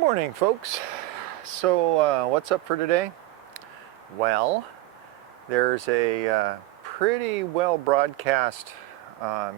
morning, folks. So what's up for today? Well, there's a pretty well broadcast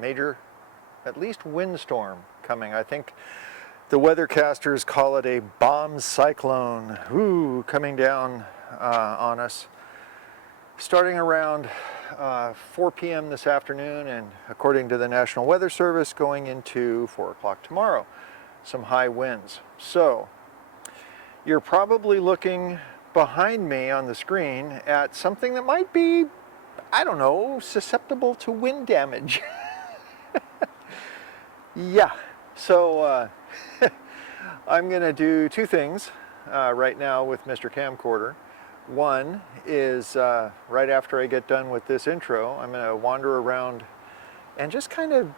major, at least windstorm coming. I think the weathercasters call it a bomb cyclone. Ooh, coming down on us starting around 4 p.m. this afternoon, and according to the National Weather Service, going into 4 o'clock tomorrow. Some high winds. So you're probably looking behind me on the screen at something that might be, I don't know, susceptible to wind damage. Yeah, so I'm gonna do two things right now with Mr. Camcorder. One is right after I get done with this intro, I'm gonna wander around and just kind of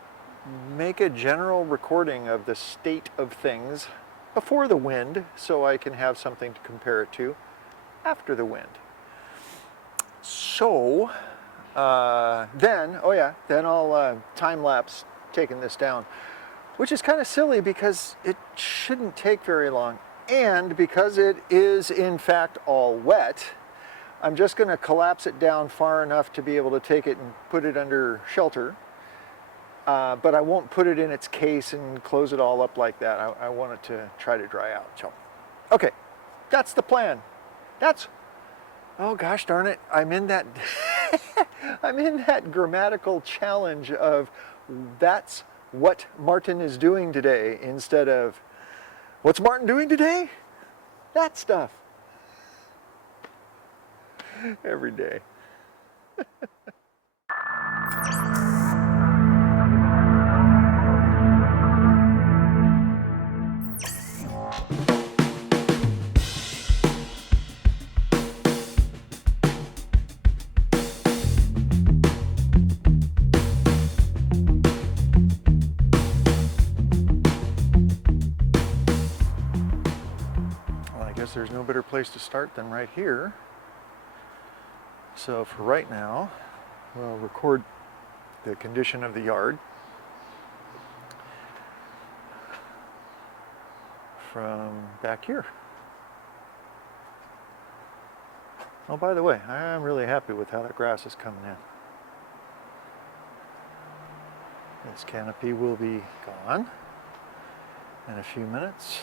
make a general recording of the state of things before the wind, so I can have something to compare it to after the wind. So then I'll time-lapse taking this down, which is kind of silly because it shouldn't take very long, and because it is in fact all wet, I'm just going to collapse it down far enough to be able to take it and put it under shelter. But I won't put it in its case and close it all up like that. I want it to try to dry out. So, okay, that's the plan. Oh gosh darn it, I'm in that I'm in that grammatical challenge of that's what Martin is doing today instead of what's Martin doing today? That stuff. Every day. There's no better place to start than right here. So for right now, we'll record the condition of the yard from back here. Oh, by the way, I'm really happy with how that grass is coming in. This canopy will be gone in a few minutes.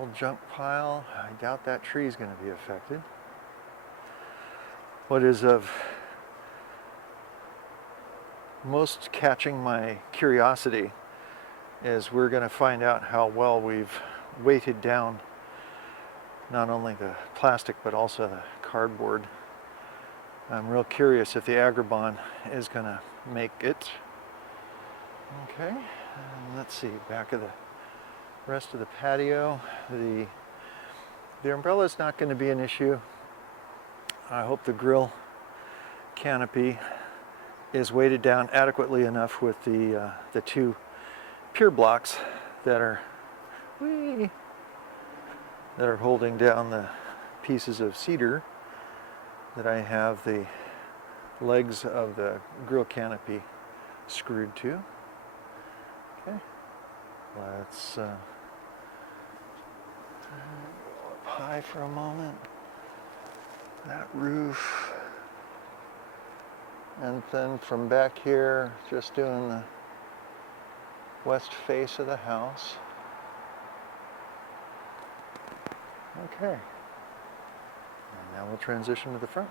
Old junk pile, I doubt that tree is going to be affected. What is of most catching my curiosity is we're going to find out how well we've weighted down not only the plastic but also the cardboard. I'm real curious if the Agribon is going to make it. Okay, and let's see, back of the rest of the patio. The umbrella is not going to be an issue. I hope the grill canopy is weighted down adequately enough with the two pier blocks that are holding down the pieces of cedar that I have the legs of the grill canopy screwed to. Okay, let's go up high for a moment. That roof. And then from back here, just doing the west face of the house. Okay. And now we'll transition to the front.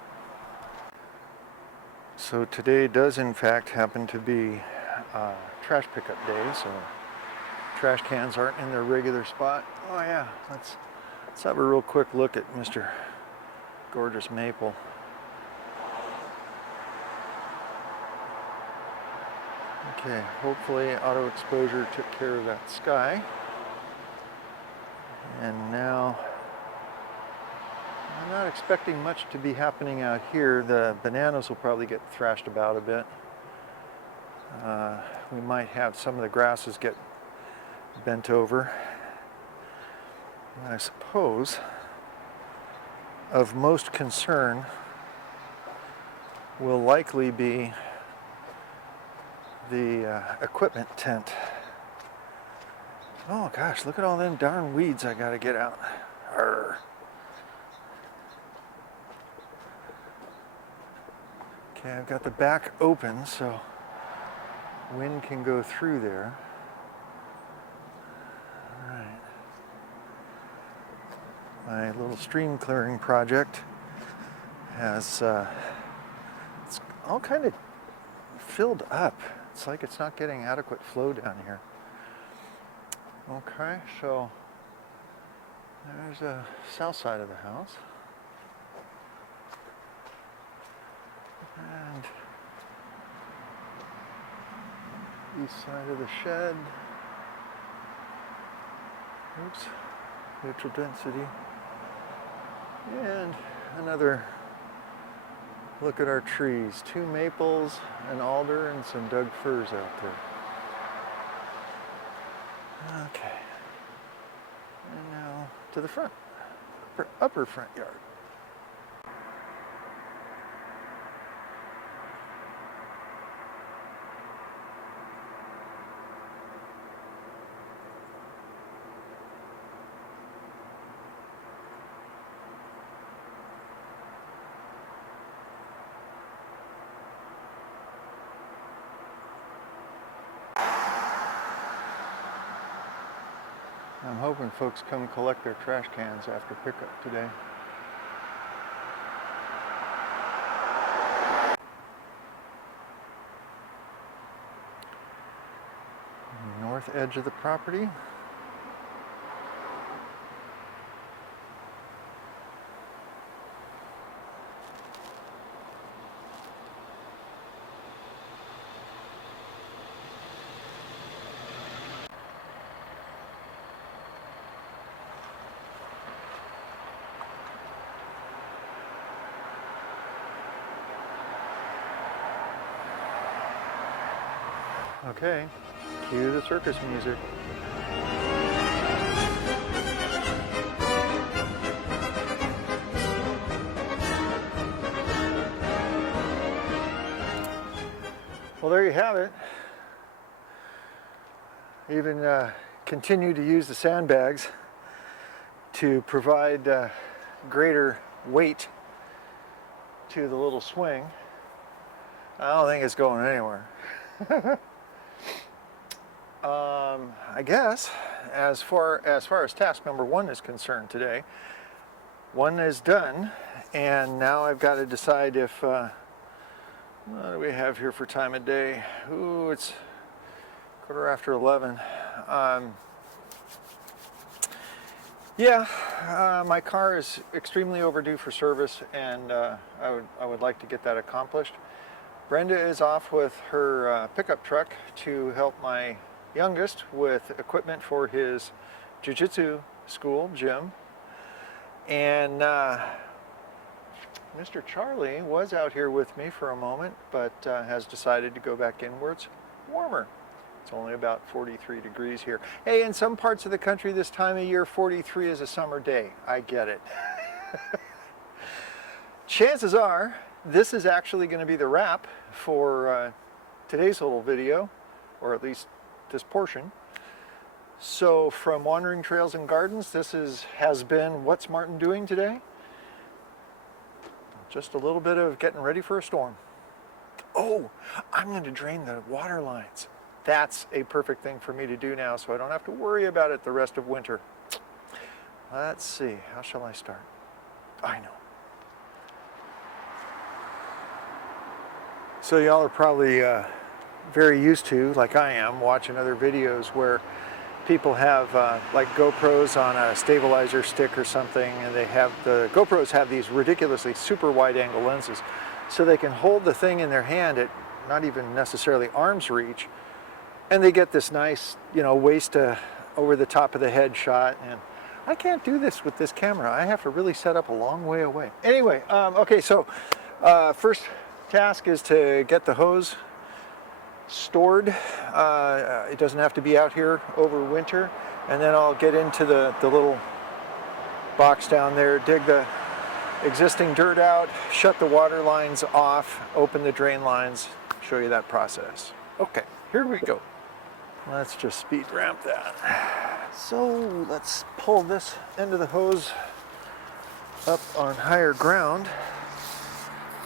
So today does in fact happen to be trash pickup day, so trash cans aren't in their regular spot. Oh yeah, let's have a real quick look at Mr. Gorgeous Maple. Okay, hopefully auto exposure took care of that sky. And now I'm not expecting much to be happening out here. The bananas will probably get thrashed about a bit. We might have some of the grasses get bent over. And I suppose of most concern will likely be the equipment tent. Oh gosh, look at all them darn weeds I gotta get out. Arr. Okay, I've got the back open so wind can go through there. All right. My little stream clearing project has it's all kind of filled up. It's like it's not getting adequate flow down here. Okay, so there's the south side of the house. And east side of the shed. Oops, neutral density. And another look at our trees. 2 maples, an alder, and some Doug firs out there. Okay. And now to the front, upper front yard. I'm hoping folks come collect their trash cans after pickup today. North edge of the property. Okay, cue the circus music. Well, there you have it. Even continue to use the sandbags to provide greater weight to the little swing. I don't think it's going anywhere. I guess as far as task number 1 is concerned today, 1 is done, and now I've got to decide if what do we have here for time of day? Ooh, it's 11:15. Yeah, my car is extremely overdue for service, and I would like to get that accomplished. Brenda is off with her pickup truck to help my youngest with equipment for his jiu-jitsu school, gym. And Mr. Charlie was out here with me for a moment, but has decided to go back in where it's warmer. It's only about 43 degrees here. Hey, in some parts of the country this time of year, 43 is a summer day. I get it. Chances are, this is actually going to be the wrap for today's little video, or at least this portion. So from Wandering Trails and Gardens, this has been What's Martin Doing Today? Just a little bit of getting ready for a storm. Oh, I'm going to drain the water lines. That's a perfect thing for me to do now, so I don't have to worry about it the rest of winter. Let's see, how shall I start? I know. So y'all are probably very used to, like I am, watching other videos where people have like GoPros on a stabilizer stick or something, and the GoPros have these ridiculously super wide angle lenses, so they can hold the thing in their hand at not even necessarily arm's reach, and they get this nice, waist to over the top of the head shot. And I can't do this with this camera. I have to really set up a long way away. Anyway, okay, so first task is to get the hose stored. It doesn't have to be out here over winter. And then I'll get into the little box down there, dig the existing dirt out, shut the water lines off, open the drain lines, show you that process. Okay, here we go. Let's just speed ramp that. So let's pull this end of the hose up on higher ground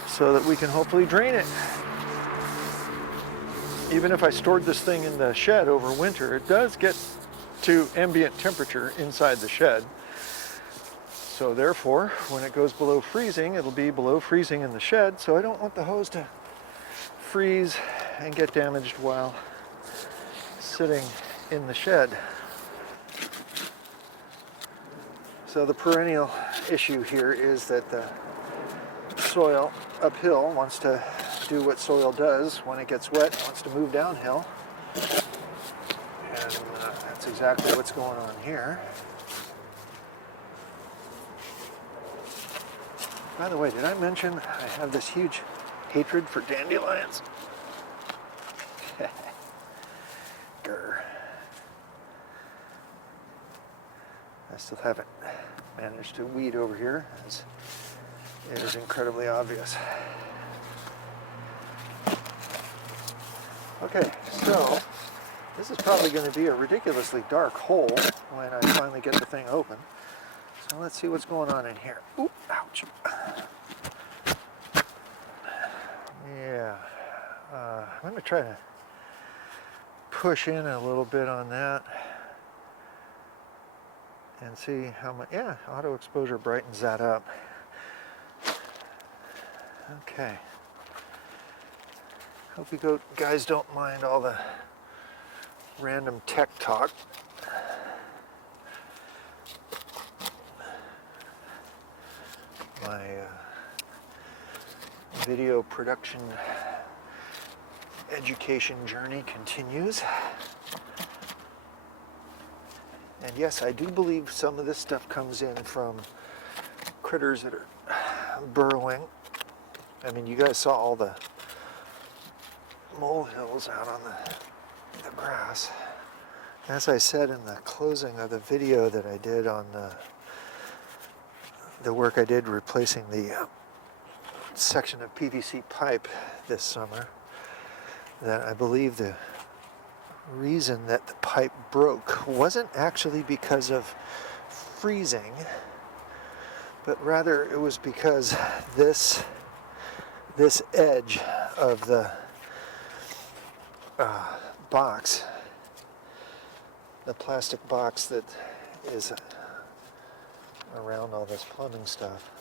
so that we can hopefully drain it. Even if I stored this thing in the shed over winter, it does get to ambient temperature inside the shed. So therefore, when it goes below freezing, it'll be below freezing in the shed, so I don't want the hose to freeze and get damaged while sitting in the shed. So the perennial issue here is that the soil uphill wants to do what soil does when it gets wet, it wants to move downhill. And that's exactly what's going on here. By the way, did I mention I have this huge hatred for dandelions? Grr. I still haven't managed to weed over here, as it is incredibly obvious. Okay, so this is probably going to be a ridiculously dark hole when I finally get the thing open. So let's see what's going on in here. Oop, ouch. Yeah, I'm going to try to push in a little bit on that and see how much, yeah, auto exposure brightens that up. Okay. Hope you guys don't mind all the random tech talk. My video production education journey continues. And yes, I do believe some of this stuff comes in from critters that are burrowing. I mean, you guys saw all the molehills out on the grass. As I said in the closing of the video that I did on the work I did replacing the section of PVC pipe this summer, that I believe the reason that the pipe broke wasn't actually because of freezing, but rather it was because this edge of the box, the plastic box that is around all this plumbing stuff,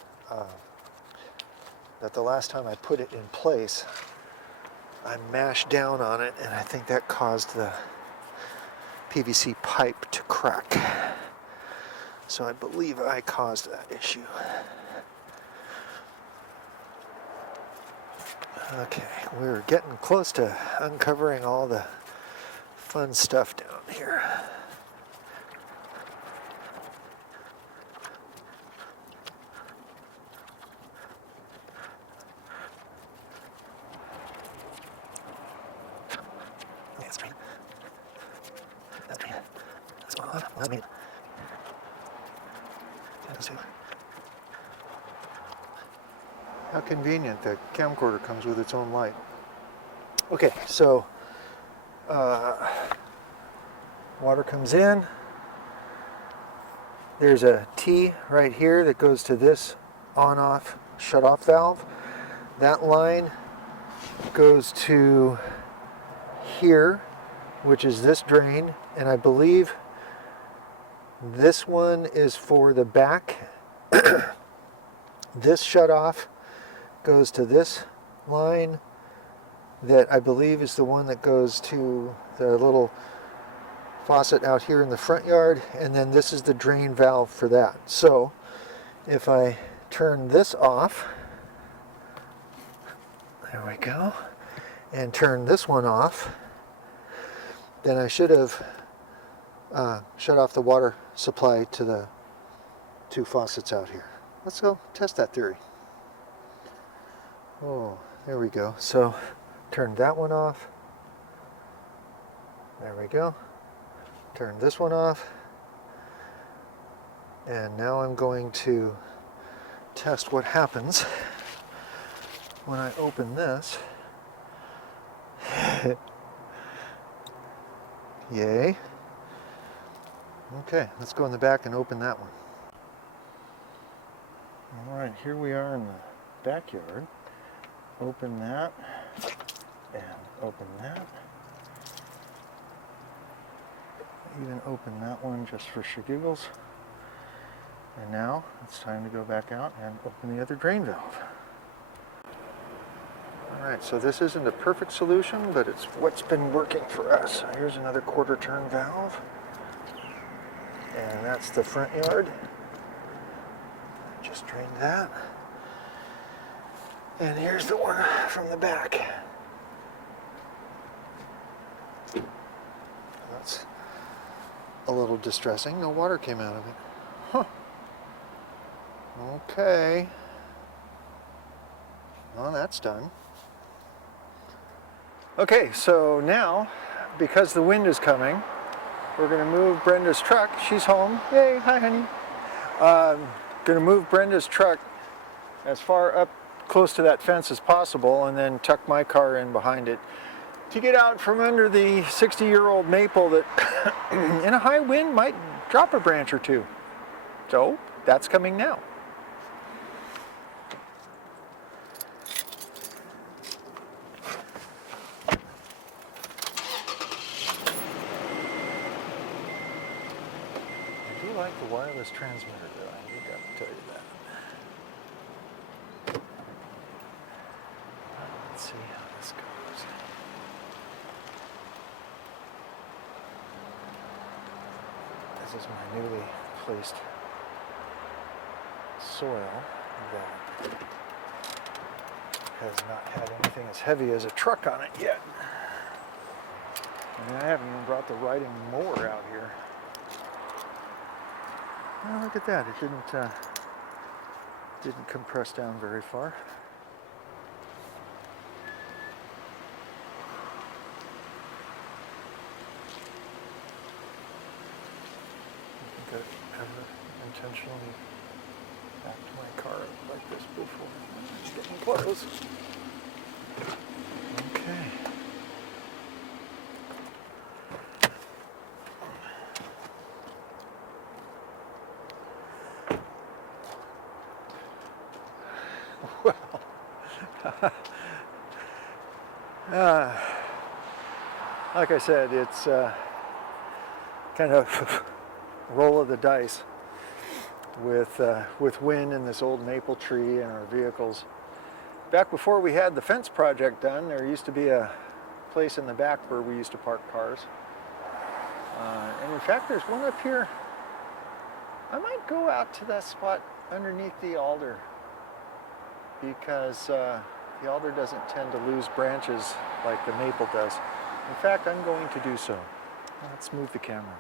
that the last time I put it in place, I mashed down on it, and I think that caused the PVC pipe to crack. So I believe I caused that issue. Okay, we're getting close to uncovering all the fun stuff down here. That's right. That's right. That's on. That's me. How convenient the camcorder comes with its own light. Okay, so water comes in. There's a T right here that goes to this on-off shut-off valve. That line goes to here, which is this drain, and I believe this one is for the back. This shut-off goes to this line that I believe is the one that goes to the little faucet out here in the front yard, and then this is the drain valve for that. So if I turn this off, there we go, and turn this one off, then I should have shut off the water supply to the two faucets out here. Let's go test that theory. Oh, there we go. So turn that one off. There we go. Turn this one off. And now I'm going to test what happens when I open this. Yay. Okay, let's go in the back and open that one. All right, here we are in the backyard. Open that and open that. Even open that one just for giggles. And now it's time to go back out and open the other drain valve. All right, so this isn't a perfect solution, but it's what's been working for us. Here's another quarter turn valve. And that's the front yard. Just drained that. And here's the one from the back. That's a little distressing. No water came out of it. Huh. Okay. Well, that's done. Okay, so now, because the wind is coming, we're going to move Brenda's truck. She's home. Yay, hi honey. Going to move Brenda's truck as far up close to that fence as possible and then tuck my car in behind it to get out from under the 60-year-old maple that in a high wind might drop a branch or two. So that's coming now. I do like the wireless transmitter though, I do got to tell you that. Let's see how this goes. This is my newly placed soil that has not had anything as heavy as a truck on it yet. I mean, I haven't even brought the riding mower out here. Oh, look at that! It didn't compress down very far. I think I've ever intentionally backed my car like this before. It's getting close. Okay. Well, like I said, it's kind of roll of the dice with wind and this old maple tree and our vehicles. Back before we had the fence project done, there used to be a place in the back where we used to park cars. And in fact, there's one up here. I might go out to that spot underneath the alder because the alder doesn't tend to lose branches like the maple does. In fact, I'm going to do so. Let's move the camera.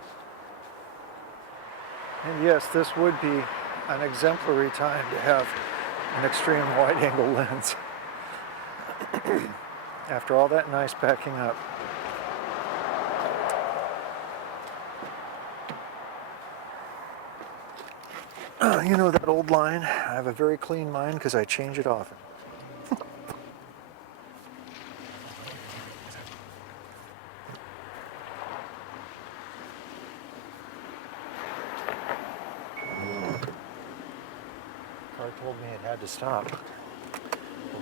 And yes, this would be an exemplary time to have an extreme wide-angle lens after all that nice backing up. You know that old line, I have a very clean mind because I change it often. Car told me it had to stop.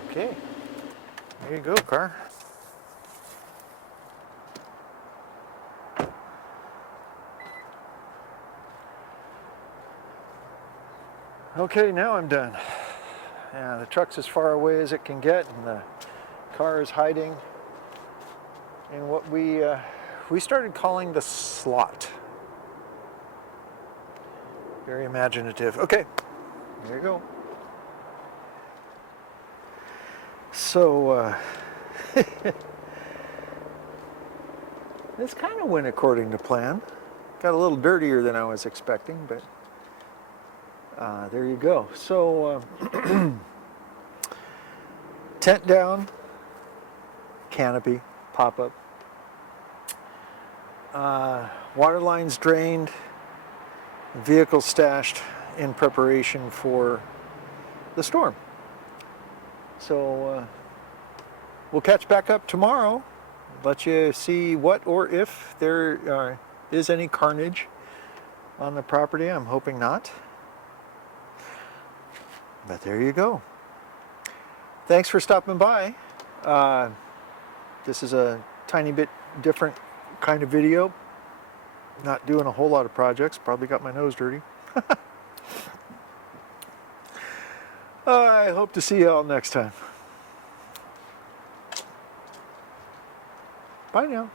Okay, there you go, car. Okay, now I'm done. Yeah, the truck's as far away as it can get, and the car is hiding in what we started calling the slot. Very imaginative. Okay, there you go. So, this kind of went according to plan. Got a little dirtier than I was expecting, but there you go. So, tent down, canopy, pop-up, water lines drained, vehicle stashed in preparation for the storm. So we'll catch back up tomorrow let you see what or if there is any carnage on the property. I'm hoping not. But there you go. Thanks for stopping by. This is a tiny bit different kind of video. Not doing a whole lot of projects. Probably got my nose dirty. I hope to see you all next time. Bye now.